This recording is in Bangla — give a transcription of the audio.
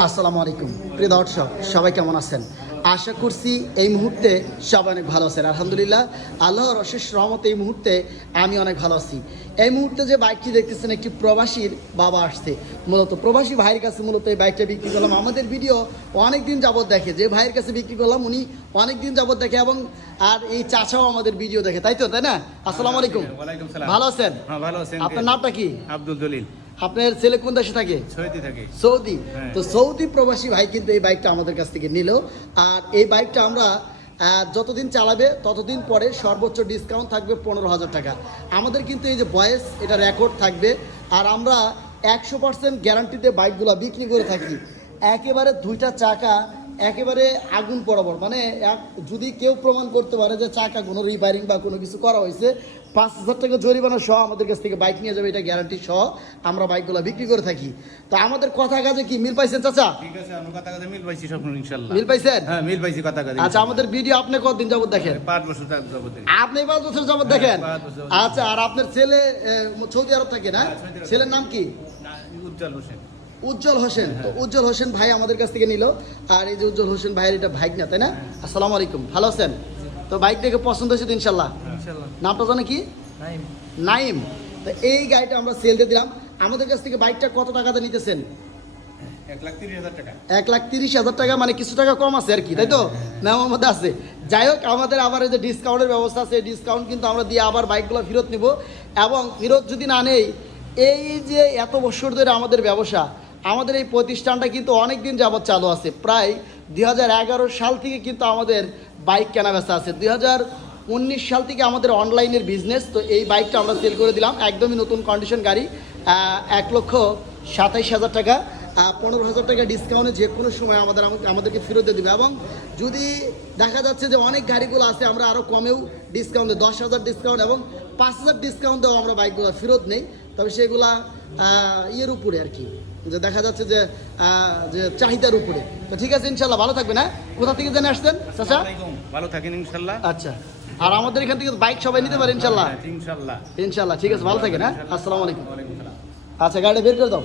আসসালামু আলাইকুম। প্রিয় দর্শক সবাই কেমন আছেন? আশা করছি এই মুহূর্তে সবাই অনেক ভালো আছেন। আলহামদুলিল্লাহ আল্লাহর অশেষ রহমতে এই মুহূর্তে আমি অনেক ভালো আছি। এই মুহূর্তে যে বাইকটি দেখতেছেন একটি প্রবাসীর বাবা আসছে। মূলত প্রবাসী ভাইয়ের কাছে মূলত এই বাইকটা বিক্রি করলাম। আমাদের ভিডিও অনেক দিন যাবত দেখে যে ভাইয়ের কাছে বিক্রি করলাম উনি অনেক দিন যাবত দেখে এবং আর এই চাচাও আমাদের ভিডিও দেখে। তাই তো? তাই না? আসসালামু আলাইকুম। ভালো আছেন? হ্যাঁ ভালো আছেন আপনার নামটা কি? আব্দুল জলিল। আপনার ছেলে কোন দেশে থাকে? সৌদি হ্যাঁ। তো সৌদি প্রবাসী ভাই কিন্তু এই বাইকটা আমাদের কাছ থেকে নিল। আর এই বাইকটা আমরা যতদিন চালাবে ততদিন পরে সর্বোচ্চ ডিসকাউন্ট থাকবে পনেরো হাজার টাকা। আমাদের কিন্তু এই যে বয়েস এটা রেকর্ড থাকবে। আর আমরা একশো পার্সেন্ট গ্যারান্টিতে বাইকগুলো বিক্রি করে থাকি। একেবারে দুইটা চাকা একেবারে আগুন বরাবর। মানে যদি কেউ প্রমাণ করতে পারে যে চাকা কোনো রিপেয়ারিং বা কোনো কিছু করা হয়েছে পাঁচ হাজার টাকা জরিমানা সহ আমাদের কাছ থেকে বাইক নিয়ে যাবে এটা গ্যারান্টি সহ আমরা বাইকগুলো বিক্রি করে থাকি। তো আমাদের কথা কাজে কি? মিল পাইছেন চাচা? ঠিক আছে আমি কথা কথা মিল পাইছি সব ইনশাল্লাহ মিল পাইছেন? হ্যাঁ মিল পাইছি কথা কথা আচ্ছা আমাদের ভিডিও আপনি কতদিন যাবত দেখেন? পাঁচ বছর যাবত। আপনি পাঁচ বছর যাবত দেখেন? আচ্ছা আর আপনার ছেলে সৌদি আরব থাকে না? হ্যাঁ। ছেলের নাম কি? উজ্জ্বল হোসেন। উজ্জ্বল হোসেন তো উজ্জ্বল হোসেন ভাই আমাদের কাছ থেকে নিল। আর এই যে উজ্জ্বল হোসেন ভাইয়ের এটা বাইক না তাই না? আসসালামু আলাইকুম। ভালো আছেন? তো বাইক দেখে পছন্দ হয়েছে তো ইনশাল্লাহ? নামটা জানে কি? নাইম। তো এই গাড়িটা আমরা সেল দিয়ে দিলাম। আমাদের কাছ থেকে বাইকটা কত টাকাতে নিতেছেন? এক লাখ তিরিশ হাজার টাকা। মানে কিছু টাকা কম আছে আর কি তাই তো? মেমোর মধ্যে আছে। যাই হোক আমাদের আবার যে ডিসকাউন্টের ব্যবস্থা আছে ডিসকাউন্ট কিন্তু আমরা দিয়ে আবার বাইকগুলো ফেরত নিব। এবং ফেরত যদি না নেই এই যে এত বছর ধরে আমাদের ব্যবসা আমাদের এই প্রতিষ্ঠানটা কিন্তু অনেক দিন যাবৎ চালু আছে। প্রায় দুই হাজার এগারো সাল থেকে কিন্তু আমাদের বাইক কেনা বেচা আছে। দুই উনিশ সাল থেকে আমাদের অনলাইনের বিজনেস তো এই বাইকটা আমরা সেল করে দিলাম। একদমই নতুন কন্ডিশন গাড়ি এক লক্ষ সাতাইশ হাজার টাকা পনেরো হাজার টাকা ডিসকাউন্টে যে কোনো সময় আমাদের আমাদেরকে ফেরত দিয়ে দেবে। এবং যদি দেখা যাচ্ছে যে অনেক গাড়িগুলো আছে, আমরা আরও কমেও ডিসকাউন্ট দিই দশ হাজার ডিসকাউন্ট এবং পাঁচ হাজার ডিসকাউন্টেও আমরা বাইকগুলো ফেরত নেই। তবে সেগুলা ইয়ের উপরে আর কি। যে দেখা যাচ্ছে যে যে চাহিদার উপরে। তো ঠিক আছে ইনশাল্লাহ ভালো থাকবেন হ্যাঁ? কোথা থেকে জেনে আসতেন চাচা? ভালো থাকেন ইনশাল্লাহ। আচ্ছা। আর আমাদের এখান থেকে বাইক সবাই নিতে পারে ইনশাল্লাহ। হ্যাঁ, ইনশাল্লাহ। ইনশাল্লাহ ঠিক আছে ভালো থাকেন হ্যাঁ? আসসালামু আলাইকুম। আচ্ছা গাড়ি বের করে দাও।